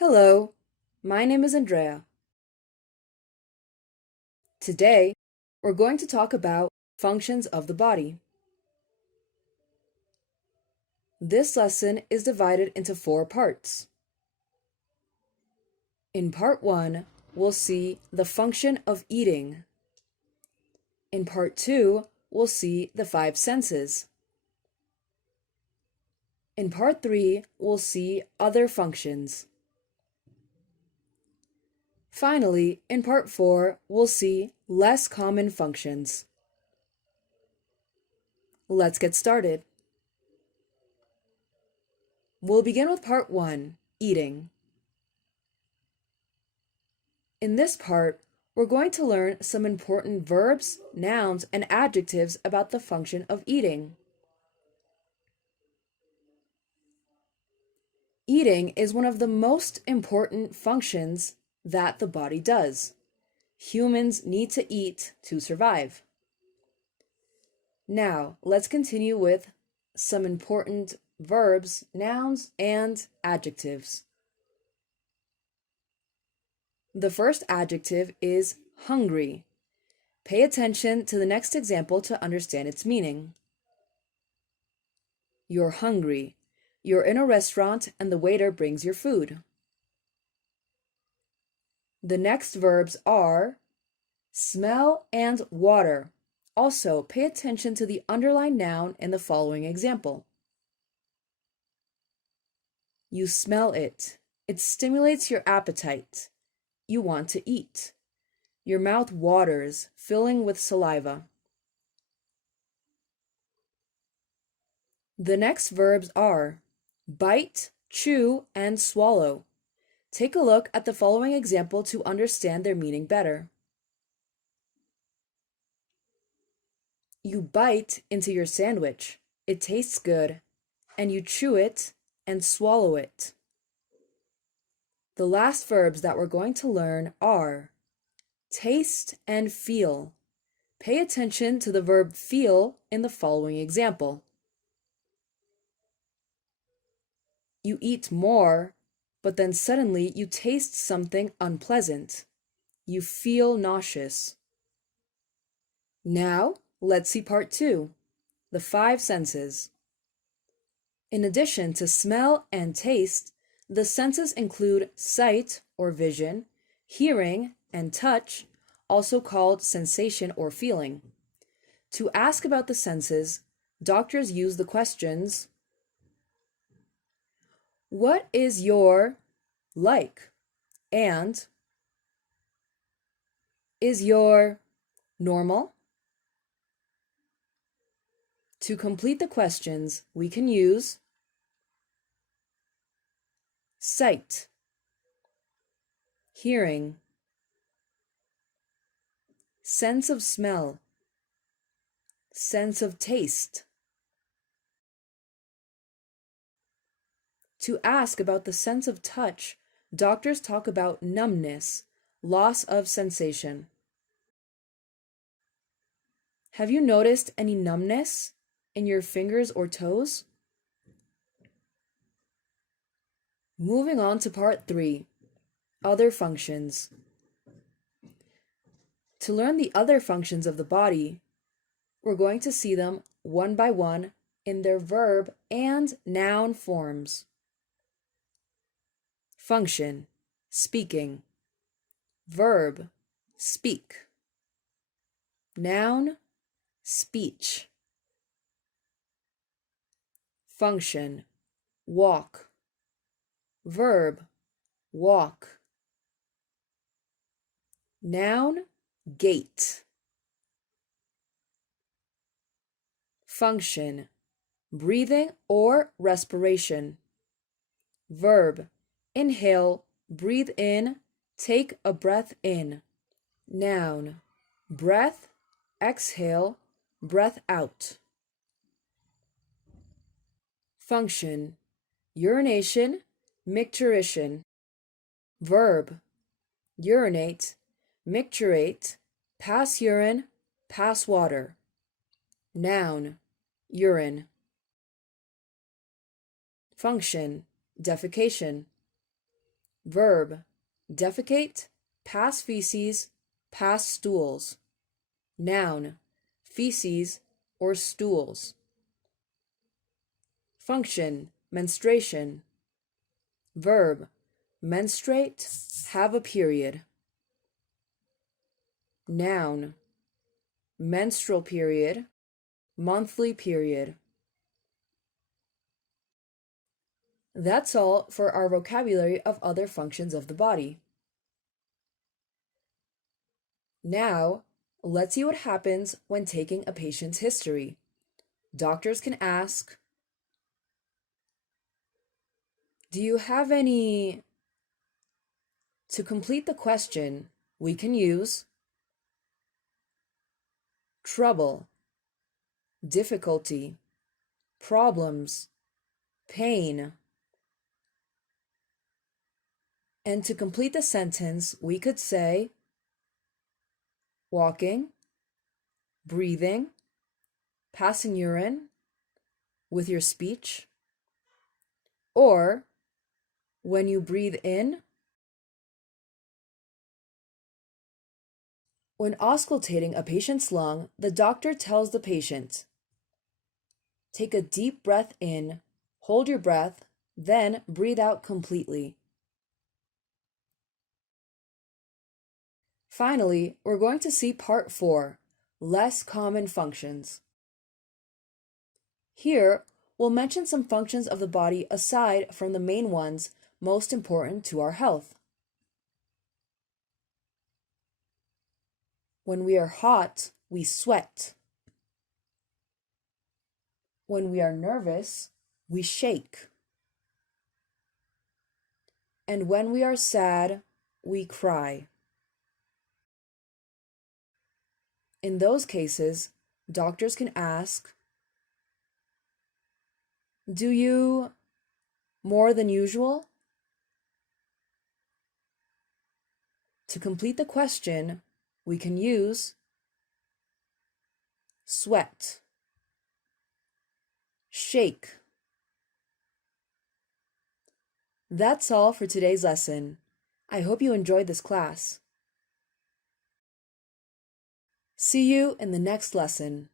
Hello, my name is Andrea. Today, we're going to talk about functions of the body. This lesson is divided into 4 parts. In part 1, we'll see the function of eating. In part 2, we'll see the 5 senses. In part 3, we'll see other functions. Finally, in part 4, we'll see less common functions. Let's get started. We'll begin with part 1, eating. In this part, we're going to learn some important verbs, nouns, and adjectives about the function of eating. Eating is one of the most important functions that the body does. Humans need to eat to survive. Now, let's continue with some important verbs, nouns, and adjectives. The first adjective is hungry. Pay attention to the next example to understand its meaning. You're hungry. You're in a restaurant and the waiter brings your food. The next verbs are smell and water. Also, pay attention to the underlined noun in the following example. You smell it. It stimulates your appetite. You want to eat. Your mouth waters, filling with saliva. The next verbs are bite, chew, and swallow. Take a look at the following example to understand their meaning better. You bite into your sandwich. It tastes good, and you chew it and swallow it. The last verbs that we're going to learn are taste and feel. Pay attention to the verb feel in the following example. You eat more, but then suddenly you taste something unpleasant. You feel nauseous. Now, let's see part 2, the 5 senses. In addition to smell and taste, the senses include sight or vision, hearing, and touch, also called sensation or feeling. To ask about the senses, doctors use the questions, what is your like? And is your normal? To complete the questions, we can use sight, hearing, sense of smell, sense of taste. To ask about the sense of touch, doctors talk about numbness, loss of sensation. Have you noticed any numbness in your fingers or toes? Moving on to part 3, other functions. To learn the other functions of the body, we're going to see them one by one in their verb and noun forms. Function, speaking. Verb, speak. Noun, speech. Function, walk. Verb, walk. Noun, gait. Function, breathing or respiration. Verb, inhale, breathe in, take a breath in. Noun, breath, exhale, breath out. Function, urination, micturition. Verb, urinate, micturate, pass urine, pass water. Noun, urine. Function, defecation. Verb, defecate, pass feces, pass stools. Noun, feces or stools. Function, menstruation. Verb, menstruate, have a period. Noun, menstrual period, monthly period. That's all for our vocabulary of other functions of the body. Now, let's see what happens when taking a patient's history. Doctors can ask, do you have any... To complete the question, we can use trouble, difficulty, problems, pain. And to complete the sentence, we could say walking, breathing, passing urine with your speech, or when you breathe in. When auscultating a patient's lung, the doctor tells the patient, take a deep breath in, hold your breath, then breathe out completely. Finally, we're going to see part 4, less common functions. Here, we'll mention some functions of the body aside from the main ones most important to our health. When we are hot, we sweat. When we are nervous, we shake. And when we are sad, we cry. In those cases, doctors can ask, do you more than usual? To complete the question, we can use sweat, shake. That's all for today's lesson. I hope you enjoyed this class. See you in the next lesson.